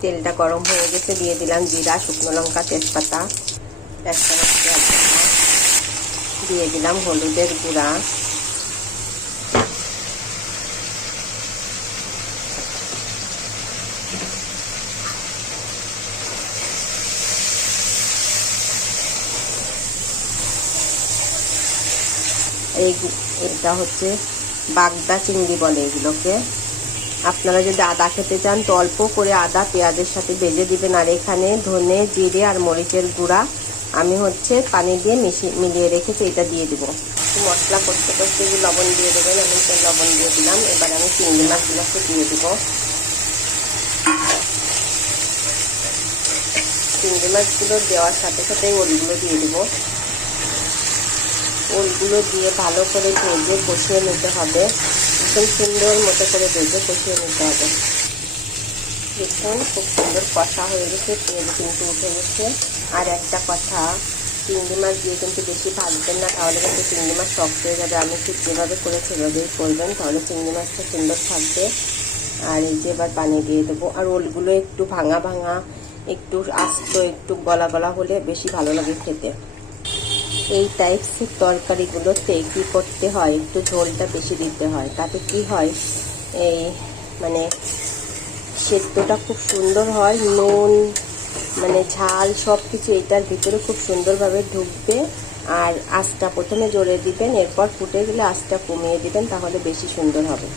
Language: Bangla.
তেলটা গরম হয়ে গেছে, দিয়ে দিলাম জিরা, শুকনো লঙ্কা, তেজপাতা, 1 চামচ পেঁয়াজ বাটা, দিয়ে দিলাম হলুদের গুঁড়া, এটা হচ্ছে বাগদা চিংড়ি বলে এগুলোকে। আপনারা যদি আদা খেতে চান তো অল্প করে আদা পেঁয়াজের সাথে ভেজে দিবেন। আর এখানে ধনে, জিরে আর মরিচের গুঁড়া আমি হচ্ছে পানি দিয়ে মিলিয়ে রেখেছি, এটা দিয়ে দিব। মশলা করতে করতে লবণ দিয়ে দেবেন, আমি লবণ দিয়ে দিলাম। এবার আমি চিংড়ি মাছগুলোকে দিয়ে দিব। চিংড়ি মাছগুলো দেওয়ার সাথে সাথে ওলগুলো দিয়ে দিব। ওলগুলো দিয়ে ভালো করে ভেজে কষিয়ে নিতে হবে, একদম সুন্দর মতো করে ভেজে কষিয়ে নিতে হবে। দেখুন খুব সুন্দর কষা হয়ে গেছে, তেল কিন্তু উঠে গেছে। আর একটা কথা, চিংড়ি মাছ দিয়ে কিন্তু বেশি ভাজবেন না, তাহলে কিন্তু চিংড়ি মাছ শক্ত হয়ে যাবে। আমি ঠিক যেভাবে করেছি সেভাবেই করবেন, তাহলে চিংড়ি মাছটা সুন্দর থাকবে। আর এই যে এবার পানি দিয়ে দেবো। আর ওলগুলো একটু ভাঙা ভাঙা, একটু আস্ত, একটু গলা গলা হলে বেশি ভালো লাগে খেতে। এই টাইপসের তরকারিগুলোতে কী করতে হয়, একটু ঝোলটা বেশি দিতে হয়। তাতে কি হয়, এই মানে সেদ্ধটা খুব সুন্দর হয়, নুন মানে ঝাল সব কিছু এটার ভিতরে খুব সুন্দরভাবে ঢুকবে। আর আঁচটা প্রথমে জোরে দিবেন, এরপর ফুটে গেলে আঁচটা কমিয়ে দিবেন, তাহলে বেশি সুন্দর হবে।